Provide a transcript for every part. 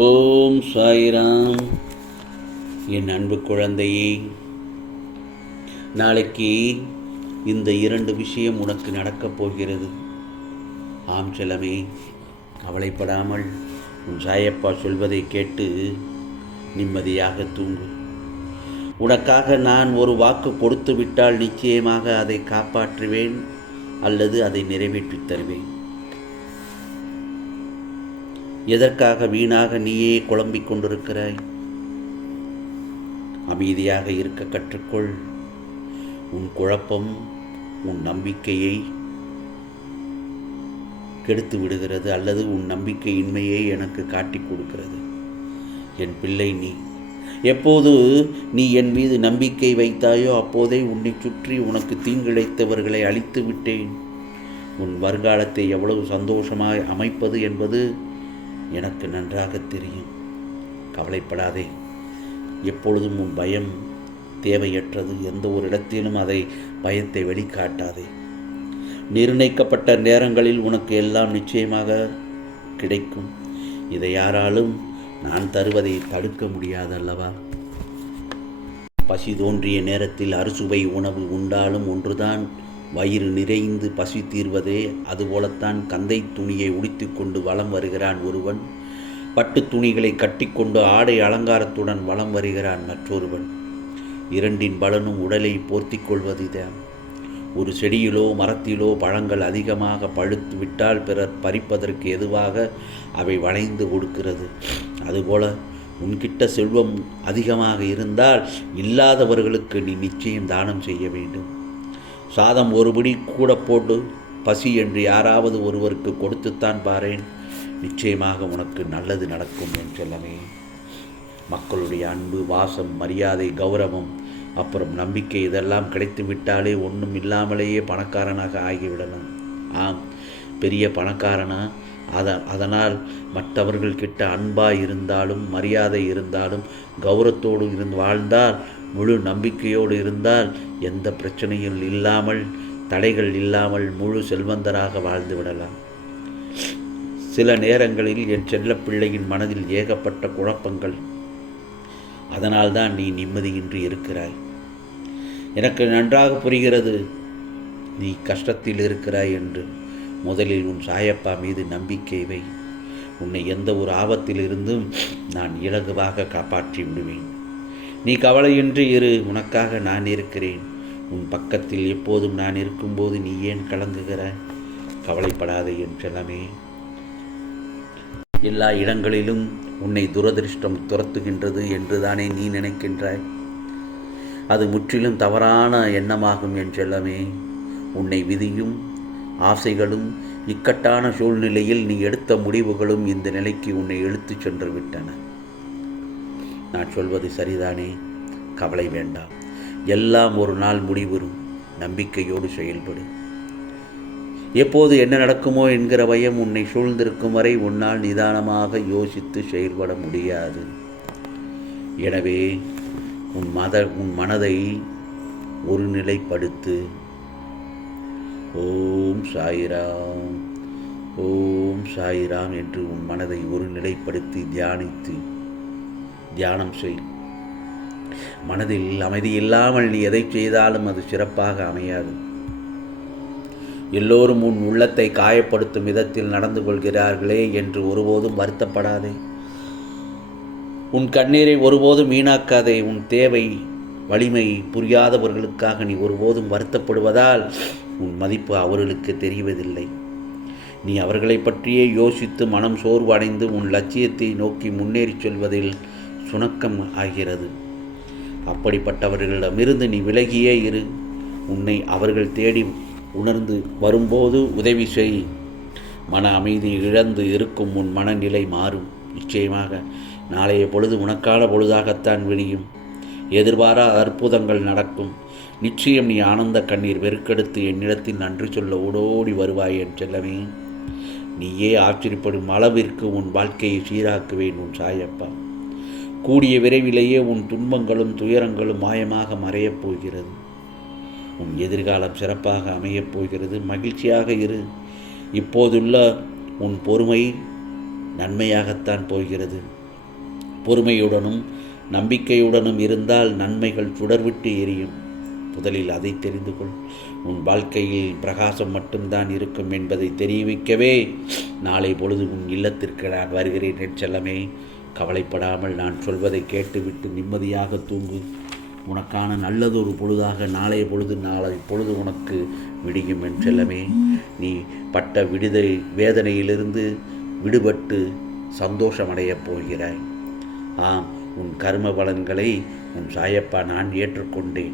ஓம் சாய்ராம். என் அன்பு குழந்தையே நாளைக்கு இந்த இரண்டு விஷயம் உனக்கு நடக்கப் போகிறது. ஆம் செல்லமே கவலைப்படாமல் உன் சாயப்பா சொல்வதை கேட்டு நிம்மதியாக தூங்கு. உனக்காக நான் ஒரு வாக்கு கொடுத்து விட்டால் நிச்சயமாக அதை காப்பாற்றுவேன் அல்லது அதை நிறைவேற்றித் தருவேன். எதற்காக வீணாக நீயே குழம்பிக் கொண்டிருக்கிறாய்? அமைதியாக இருக்க கற்றுக்கொள். உன் குழப்பம் உன் நம்பிக்கையை கெடுத்து விடுகிறது அல்லது உன் நம்பிக்கையின்மையை எனக்கு காட்டிக் கொடுக்கிறது. என் பிள்ளை நீ எப்போது நீ என் மீது நம்பிக்கை வைத்தாயோ அப்போதே உன்னை சுற்றி உனக்கு தீங்கிழைத்தவர்களை அழித்து விட்டேன். உன் வருங்காலத்தை எவ்வளவு சந்தோஷமாய் அமைப்பது என்பது எனக்கு நன்றாக தெரியும். கவலைப்படாதே. எப்பொழுதும் உன் பயம் தேவையற்றது. எந்த ஒரு இடத்திலும் அதை பயத்தை வெளிக்காட்டாதே. நிர்ணயிக்கப்பட்ட நேரங்களில் உனக்கு எல்லாம் நிச்சயமாக கிடைக்கும். இதை யாராலும் நான் தருவதை தடுக்க முடியாதல்லவா? பசி தோன்றிய நேரத்தில் அறுசுவை உணவு உண்டாலும் ஒன்றுதான் வயிறு நிறைந்து பசி தீர்வதே அதுபோலத்தான் கந்தை துணியை உடுத்திக்கொண்டு வலம் வருகிறான் ஒருவன். பட்டு துணிகளை கட்டிக்கொண்டு ஆடை அலங்காரத்துடன் வலம் வருகிறான் மற்றொருவன். இரண்டின் பலனும் உடலை போர்த்திக் கொள்வதுதான் ஒரு செடியிலோ மரத்திலோ பழங்கள் அதிகமாக பழுத்து விட்டால் பிறர் பறிப்பதற்கு எதுவாக அவை வளைந்து கொடுக்கிறது. அதுபோல உன்கிட்ட செல்வம் அதிகமாக இருந்தால் இல்லாதவர்களுக்கு நீ நிச்சயம் தானம் செய்ய வேண்டும். சாதம் ஒருபடி கூட போட்டு பசி என்று யாராவது ஒருவருக்கு கொடுத்துத்தான் பாரேன். நிச்சயமாக உனக்கு நல்லது நடக்கும் என் செல்லமே. மக்களுடைய அன்பு வாசம் மரியாதை கௌரவம் அப்புறம் நம்பிக்கை இதெல்லாம் கிடைத்து விட்டாலே ஒன்றும் இல்லாமலேயே பணக்காரனாக ஆகிவிடலாம் ஆம் பெரிய பணக்காரனா? அத அதனால் மற்றவர்கள்கிட்ட அன்பாக இருந்தாலும் மரியாதை இருந்தாலும் கௌரவத்தோடு இருந்து வாழ்ந்தால் முழு நம்பிக்கையோடு இருந்தால் எந்த பிரச்சனையும் இல்லாமல் தடைகள் இல்லாமல் முழு செல்வந்தராக வாழ்ந்து விடலாம். சில நேரங்களில் என் செல்ல பிள்ளையின் மனதில் ஏகப்பட்ட குழப்பங்கள். அதனால்தான் நீ நிம்மதியின்றி இருக்கிறாய். எனக்கு நன்றாக புரிகிறது. நீ கஷ்டத்தில் இருக்கிறாய் என்று. முதலில் உன் சாயப்பா மீது நம்பிக்கை வை. உன்னை எந்த ஒரு ஆபத்திலிருந்தும் நான் இலகுவாக காப்பாற்றி விடுவேன். நீ கவலையின்றி இரு உனக்காக நான் இருக்கிறேன். உன் பக்கத்தில் எப்போதும் நான் இருக்கும்போது நீ ஏன் கலங்குகிற? கவலைப்படாதே என் செல்லமே எல்லா இடங்களிலும் உன்னை துரதிருஷ்டம் துரத்துகின்றது என்றுதானே நீ நினைக்கின்றாய்? அது முற்றிலும் தவறான எண்ணமாகும் என் செல்லமே உன்னை விதியும் ஆசைகளும் இக்கட்டான சூழ்நிலையில் நீ எடுத்த முடிவுகளும் இந்த நிலைக்கு உன்னை இழுத்துச் சென்று விட்டன. நான் சொல்வது சரிதானே? கவலை வேண்டாம். எல்லாம் ஒரு நாள் முடிவுறும். நம்பிக்கையோடு செயல்படு. எப்போது என்ன நடக்குமோ என்கிற பயம் உன்னை சூழ்ந்திருக்கும் வரை உன்னால் நிதானமாக யோசித்து செயல்பட முடியாது. எனவே உன் மத உன் மனதை ஒருநிலைப்படுத்து. ஓம் சாயிராம். ஓம் சாயிராம் என்று உன் மனதை ஒருநிலைப்படுத்தி தியானித்து. தியானம் செய். மனதில் அமைதி இல்லாமல் நீ எதை செய்தாலும் அது சிறப்பாக அமையாது. எல்லோரும் உன் உள்ளத்தை காயப்படுத்தும் விதத்தில் நடந்து கொள்கிறார்களே என்று ஒருபோதும் வருத்தப்படாதே. உன் கண்ணீரை ஒருபோதும் வீணாக்காதே. உன் தேவை வலிமை புரியாதவர்களுக்காக நீ ஒருபோதும் வருத்தப்படுவதால் உன் மதிப்பு அவர்களுக்கு தெரிவதில்லை. நீ அவர்களை பற்றியே யோசித்து மனம் சோர்வடைந்து உன் லட்சியத்தை நோக்கி முன்னேறிச் செல்வதில் சுணக்கம் ஆகிறது. அப்படிப்பட்டவர்களிடமிருந்து நீ விலகியே இரு. உன்னை அவர்கள் தேடி உணர்ந்து வரும்போது உதவி செய். மன அமைதி இழந்து இருக்கும் உன் மனநிலை மாறும். நிச்சயமாக நாளைய பொழுது உனக்கான பொழுதாகத்தான் விடியும். எதிர்பாரா அற்புதங்கள் நடக்கும். நிச்சயம் நீ ஆனந்த கண்ணீர் வெறுக்கெடுத்து என்னிடத்தில் நன்றி சொல்ல ஓடோடி வருவாய் என் செல்லவே நீயே ஆச்சரியப்படும் அளவிற்கு உன் வாழ்க்கையை சீராக்குவேன் உன் சாயப்பா. கூடிய விரைவிலேயே உன் துன்பங்களும் துயரங்களும் மாயமாக மறையப் போகிறது. உன் எதிர்காலம் சிறப்பாக அமையப் போகிறது. மகிழ்ச்சியாக இரு. இப்போதுள்ள உன் பொறுமை நன்மையாகத்தான் போகிறது. பொறுமையுடனும் நம்பிக்கையுடனும் இருந்தால் நன்மைகள் சுடர்விட்டு எரியும். முதலில் அதை தெரிந்து கொள். உன் வாழ்க்கையில் பிரகாசம் மட்டும்தான் இருக்கும் என்பதை தெரிவிக்கவே நாளை பொழுது உன் இல்லத்திற்கு நான் வருகிறேன் செல்லமே கவலைப்படாமல் நான் சொல்வதை கேட்டுவிட்டு நிம்மதியாக தூங்கு. உனக்கான நல்லதொரு பொழுதாக நாளைய பொழுது நாளை பொழுது உனக்கு விடியும் என் செல்லமே. நீ பட்ட விடுதலை வேதனையிலிருந்து விடுபட்டு சந்தோஷமடையப் போகிறாய். ஆம் உன் கர்ம பலன்களை உன் சாயப்பா நான் ஏற்றுக்கொண்டேன்.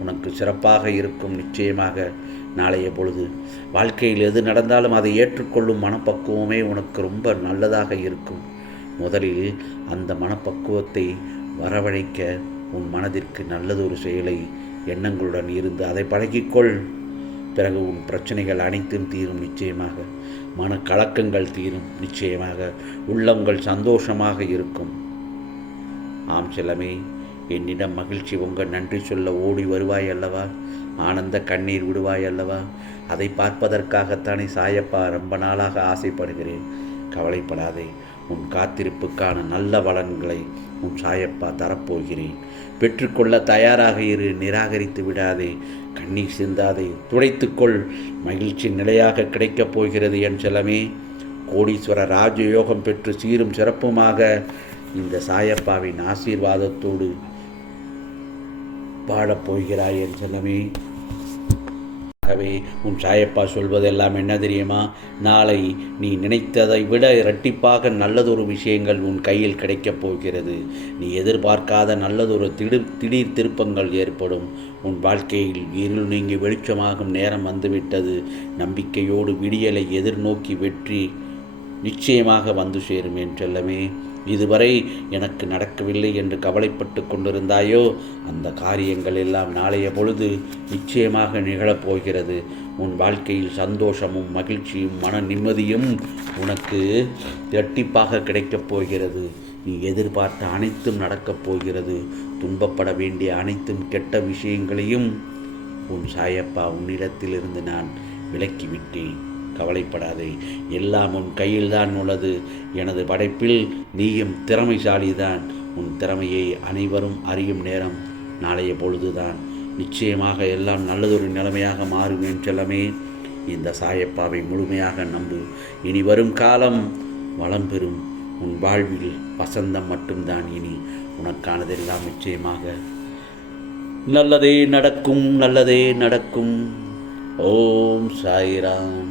உனக்கு சிறப்பாக இருக்கும் நிச்சயமாக நாளைய பொழுது. வாழ்க்கையில் எது நடந்தாலும் அதை ஏற்றுக்கொள்ளும் மனப்பக்குவமே உனக்கு ரொம்ப நல்லதாக இருக்கும். முதலில் அந்த மனப்பக்குவத்தை வரவழைக்க உன் மனதிற்கு நல்லதொரு செயலை எண்ணங்களுடன் இருந்து அதை பழகிக்கொள் பிறகு உன் பிரச்சனைகள் அனைத்தும் தீரும் நிச்சயமாக. மன கலக்கங்கள் தீரும் நிச்சயமாக. உள்ளங்கள் சந்தோஷமாக இருக்கும். ஆம் செல்லமே என்னிடம் மகிழ்ச்சி உங்க நன்றி சொல்ல ஓடி வருவாய் அல்லவா? ஆனந்த கண்ணீர் விடுவாய் அல்லவா? அதை பார்ப்பதற்காகத்தானே சாயப்பா ரொம்ப நாளாக ஆசைப்படுகிறேன். கவலைப்படாதே. உன் காத்திருப்புக்கான நல்ல பலன்களை உன் சாயப்பா தரப்போகிறேன். பெற்றுக்கொள்ள தயாராக இரு நிராகரித்து விடாதே. கண்ணீர் சிந்தாதே. துடைத்துக்கொள். மகிழ்ச்சி நிலையாக கிடைக்கப் போகிறது என் செலமே கோடீஸ்வர ராஜயோகம் பெற்று சீரும் சிறப்புமாக இந்த சாயப்பாவின் ஆசீர்வாதத்தோடு பாடப்போகிறாய் என் செல்லமே. ஆகவே உன் சாயப்பா சொல்வதெல்லாம் என்ன தெரியுமா? நாளை நீ நினைத்ததை விட இரட்டிப்பாக நல்லதொரு விஷயங்கள் உன் கையில் கிடைக்கப் போகிறது. நீ எதிர்பார்க்காத நல்லதொரு திடீர் திடீர் திருப்பங்கள் ஏற்படும். உன் வாழ்க்கையில் இருள் நீங்கி வெளிச்சமாகும் நேரம் வந்துவிட்டது. நம்பிக்கையோடு விடியலை எதிர்நோக்கி வெற்றி நிச்சயமாக வந்து சேரும். என்றெல்லாமே இதுவரை எனக்கு நடக்கவில்லை என்று கவலைப்பட்டு கொண்டிருந்தாயோ? அந்த காரியங்கள் எல்லாம் நாளைய பொழுது நிச்சயமாக நிகழப்போகிறது உன் வாழ்க்கையில் சந்தோஷமும் மகிழ்ச்சியும் மன நிம்மதியும் உனக்கு இரட்டிப்பாக கிடைக்கப் போகிறது. நீ எதிர்பார்த்த அனைத்தும் நடக்கப் போகிறது. துன்பப்பட வேண்டிய அனைத்தும் கெட்ட விஷயங்களையும் உன் சாயப்பா உன்னிடத்திலிருந்து நான் விலக்கிவிட்டேன் கவலைப்படாதே. எல்லாம் உன் கையில்தான் உள்ளது. எனது படைப்பில் நீயும் திறமைசாலிதான். உன் திறமையை அனைவரும் அறியும் நேரம் நாளைய பொழுதுதான். நிச்சயமாக எல்லாம் நல்லதொரு நிலைமையாக மாறும் என்றெல்லாமே இந்த சாயப்பாவை முழுமையாக நம்பு. இனி வரும் காலம் வளம் பெறும். உன் வாழ்வில் வசந்தம் மட்டும்தான் இனி. உனக்கானதெல்லாம் நிச்சயமாக நல்லதே நடக்கும் நல்லதே நடக்கும். ஓம் சாய்ராம்.